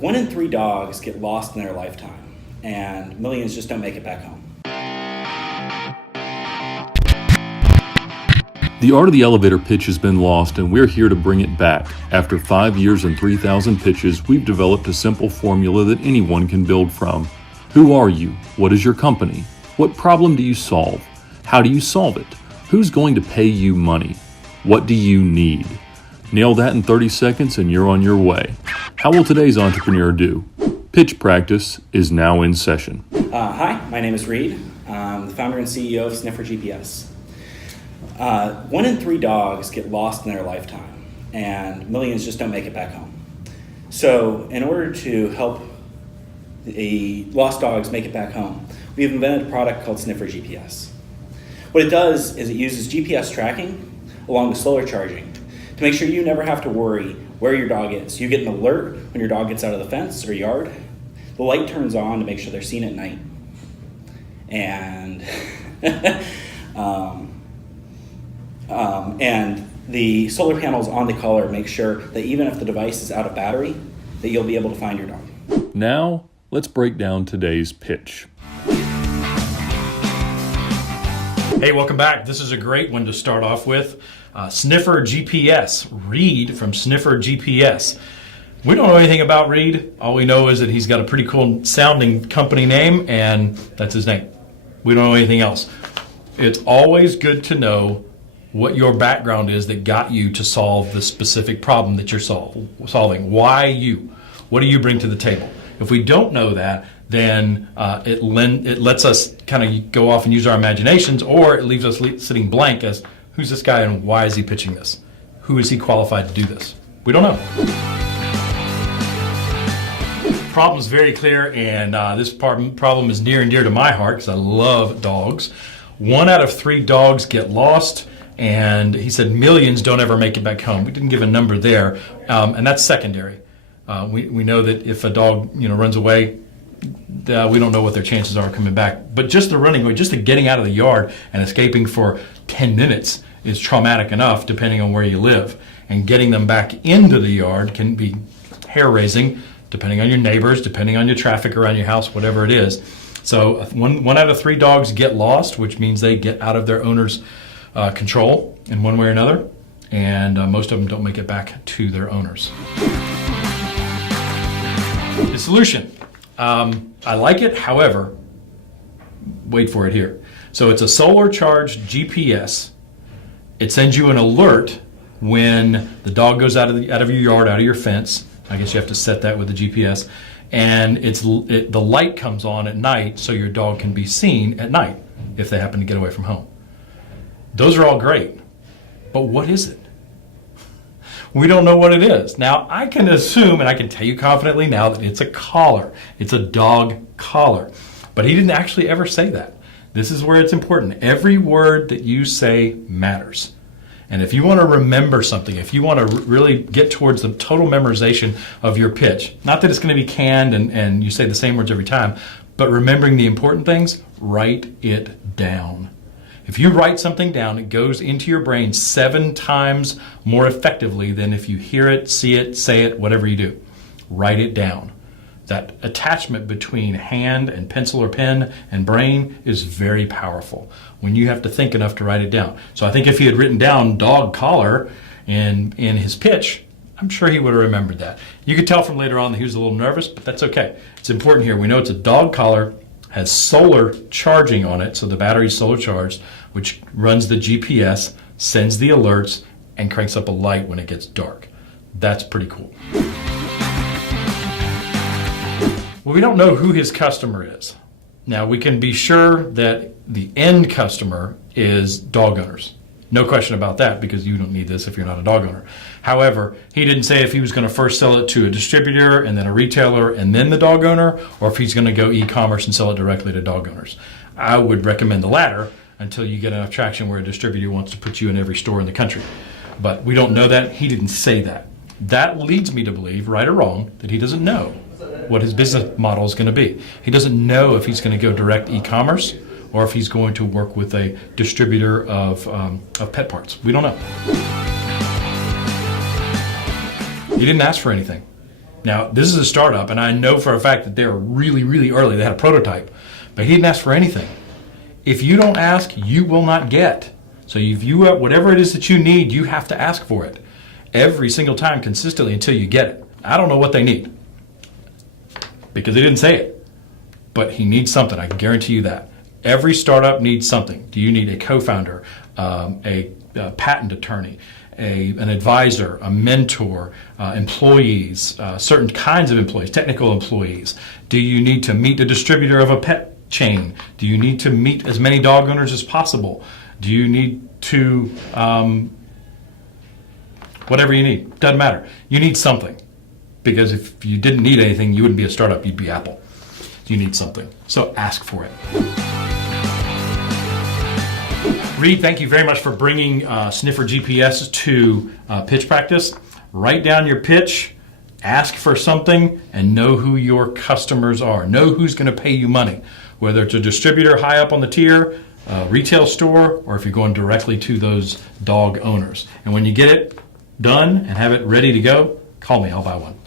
1 in 3 dogs get lost in their lifetime, and millions just don't make it back home. The art of the elevator pitch has been lost, and we're here to bring it back. After 5 years and 3,000 pitches, we've developed a simple formula that anyone can build from. Who are you? What is your company? What problem do you solve? How do you solve it? Who's going to pay you money? What do you need? Nail that in 30 seconds and you're on your way. How will today's entrepreneur do? Pitch practice is now in session. Hi, my name is Reed. I'm the founder and CEO of Sniffer GPS. 1 in 3 dogs get lost in their lifetime, and millions just don't make it back home. So in order to help the lost dogs make it back home, we've invented a product called Sniffer GPS. What it does is it uses GPS tracking along with solar charging to make sure you never have to worry where your dog is. You get an alert when your dog gets out of the fence or yard. The light turns on to make sure they're seen at night. And and the solar panels on the collar make sure that even if the device is out of battery, that you'll be able to find your dog. Now, let's break down today's pitch. Hey, welcome back. This is a great one to start off with. Sniffer GPS, Reed from Sniffer GPS. We don't know anything about Reed. All we know is that he's got a pretty cool sounding company name, and that's his name. We don't know anything else. It's always good to know what your background is that got you to solve the specific problem that you're solving. Why you? What do you bring to the table? If we don't know that, then it lets us kind of go off and use our imaginations, or it leaves us sitting blank as, who's this guy and why is he pitching this? Who is he qualified to do this? We don't know. Problem's very clear, and this problem is near and dear to my heart because I love dogs. 1 out of 3 dogs get lost, and he said millions don't ever make it back home. We didn't give a number there, and that's secondary. We know that if a dog runs away, we don't know what their chances are of coming back. But just the running away, just the getting out of the yard and escaping for 10 minutes is traumatic enough, depending on where you live. And getting them back into the yard can be hair-raising, depending on your neighbors, depending on your traffic around your house, whatever it is. So one out of 3 dogs get lost, which means they get out of their owner's control in one way or another, and most of them don't make it back to their owners. The solution. I like it, however, wait for it here. So it's a solar charged GPS. It sends you an alert when the dog goes out of your yard, out of your fence. I guess you have to set that with the GPS. And the light comes on at night so your dog can be seen at night if they happen to get away from home. Those are all great, but what is it? We don't know what it is. Now, I can assume, and I can tell you confidently now, that it's a collar. It's a dog collar. But he didn't actually ever say that. This is where it's important. Every word that you say matters. And if you want to remember something, if you want to really get towards the total memorization of your pitch, not that it's going to be canned and you say the same words every time, but remembering the important things, write it down. If you write something down, it goes into your brain 7 times more effectively than if you hear it, see it, say it, whatever you do. Write it down. That attachment between hand and pencil or pen and brain is very powerful when you have to think enough to write it down. So I think if he had written down dog collar in his pitch, I'm sure he would have remembered that. You could tell from later on that he was a little nervous, but that's okay. It's important here. We know it's a dog collar, has solar charging on it, so the battery's solar charged, which runs the GPS, sends the alerts, and cranks up a light when it gets dark. That's pretty cool. Well, we don't know who his customer is. Now, we can be sure that the end customer is dog owners. No question about that, because you don't need this if you're not a dog owner. However, he didn't say if he was going to first sell it to a distributor and then a retailer and then the dog owner, or if he's going to go e-commerce and sell it directly to dog owners. I would recommend the latter until you get enough traction where a distributor wants to put you in every store in the country. But we don't know that. He didn't say that. That leads me to believe, right or wrong, that he doesn't know what his business model is going to be. He doesn't know if he's going to go direct e-commerce or if he's going to work with a distributor of pet parts. We don't know. He didn't ask for anything. Now, this is a startup, and I know for a fact that they're really, really early. They had a prototype, but he didn't ask for anything. If you don't ask, you will not get. So if you whatever it is that you need, you have to ask for it every single time consistently until you get it. I don't know what they need because they didn't say it, but he needs something. I can guarantee you that. Every startup needs something. Do you need a co-founder, a patent attorney, an advisor, a mentor, employees, certain kinds of employees, technical employees? Do you need to meet a distributor of a pet chain? Do you need to meet as many dog owners as possible? Do you need to, whatever you need, doesn't matter. You need something, because if you didn't need anything, you wouldn't be a startup, you'd be Apple. You need something, so ask for it. Reed, thank you very much for bringing Sniffer GPS to pitch practice. Write down your pitch, ask for something, and know who your customers are. Know who's going to pay you money, whether it's a distributor high up on the tier, a retail store, or if you're going directly to those dog owners. And when you get it done and have it ready to go, call me, I'll buy one.